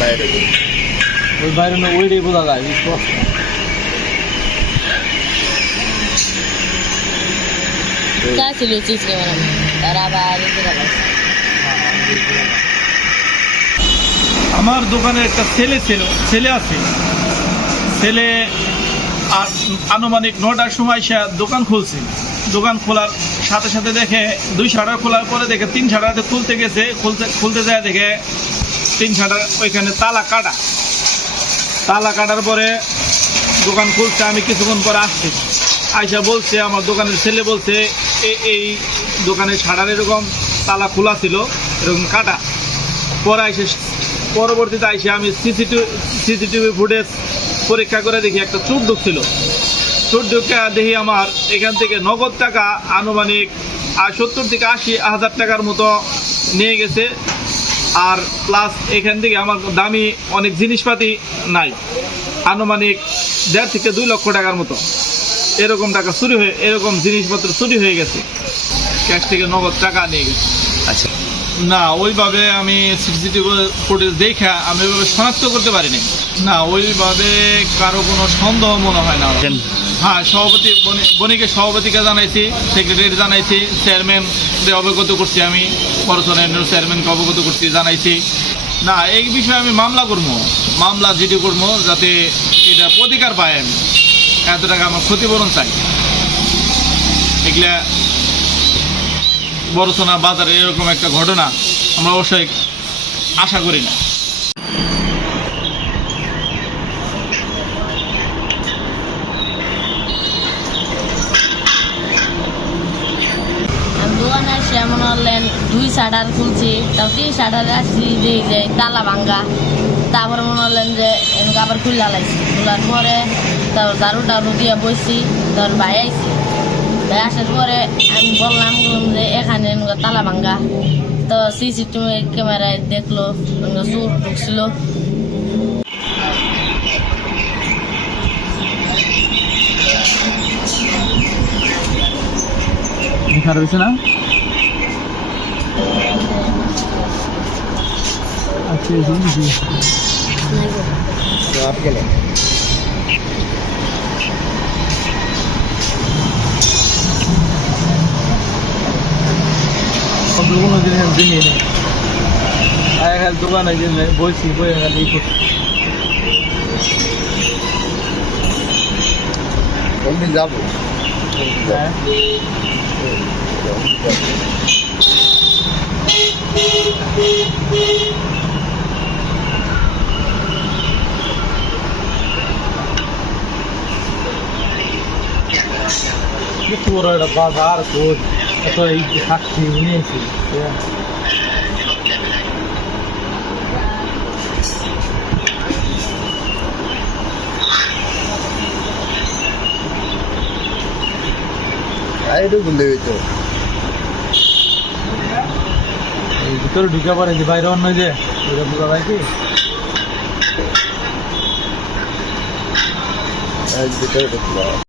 বাইরে ওই বাইরে না ওইটাই বোঝা যায় স্পষ্ট। ছিল চিপস বানাবো তার আবার আমার দোকানে একটা ছেলে আছে। ছেলে আনুমানিক 9টার সময় সে দোকান খুলছে। দোকান খোলার সাথে সাথে দেখে 2 শাটার খোলার পরে দেখে 3 শাটারতে খুলতে গেছে। খুলতে যায় দেখে 3 শাটার ওইখানে তালা কাটার পরে দোকান খুলছে। আমি কিছুক্ষণ পরে আসছি, আয়সা বলছে, আমার দোকানের ছেলে বলছে এই দোকানের শাটার এরকম তালা খোলা ছিল, এরকম কাটা। পরবর্তীতে আইসে আমি সিসিটিভি ফুটেজ পরীক্ষা করে দেখি একটা চোর ঢুকছিল। চোর ঢুকে দেখি আমার এখান থেকে নগদ টাকা আনুমানিক 70 থেকে 80 হাজার টাকার মতো নিয়ে গেছে। আর প্লাস এখান থেকে আমার দামি অনেক জিনিসপাতি নাই, আনুমানিক 1.5 থেকে 2 লক্ষ টাকার মতো এরকম জিনিসপত্র চুরি হয়ে গেছে। ক্যাশ থেকে নগদ টাকা নিয়ে গেছে। আচ্ছা, না, ওইভাবে আমি সিসিটিভি ফুটেজ দেখে আমি ওইভাবে শনাক্ত করতে পারিনি। না, ওইভাবে কারো কোনো সন্দেহ মনে হয় না। হ্যাঁ, বণিকের সভাপতিকে জানাইছি, সেক্রেটারি জানাইছি, চেয়ারম্যানকে অবগত করছি, আমি পৌরসভার চেয়ারম্যানকে অবগত করছি, জানাইছি। না, এই বিষয়ে আমি মামলা জিডি করবো, যাতে এটা প্রতিকার পায়। আমি এত টাকা আমার ক্ষতিপূরণ চাই। এগুলা বড়সনা বাজারে এরকম একটা ঘটনা আমরা অবশ্যই আশা করি না। দোকানে এসে মনে হলেন 2 শাটার খুলছি, তাও 3 শাটারে আসছি যে তালা ভাঙ্গা। তারপরে মনে হলেন যে এমনি আবার খুললা লাগছি। খোলার পরে তারপর ঝাড়ু দিয়ে বসছি, তারপর ভাই আইসি। ভাই আসার পরে আমি বললাম যে এখানে তালা ভাঙ্গা। তো সিসিটিভি ক্যামেরায় দেখলো চোর ঢুকছিল। দেখা রয়েছে না? আচ্ছা, কোনো জিনিস দেখি নেই। দোকানে যে বলছি বই এই করছি। কোনদিন যাবো? হ্যাঁ, বড় একটা বাজার খোঁজ এত এই সাক্ষী নিয়েছি। ভিতরে ঢুকে পড়ে যে বাইরে অন্য যে বোঝা যায় কি ভিতরে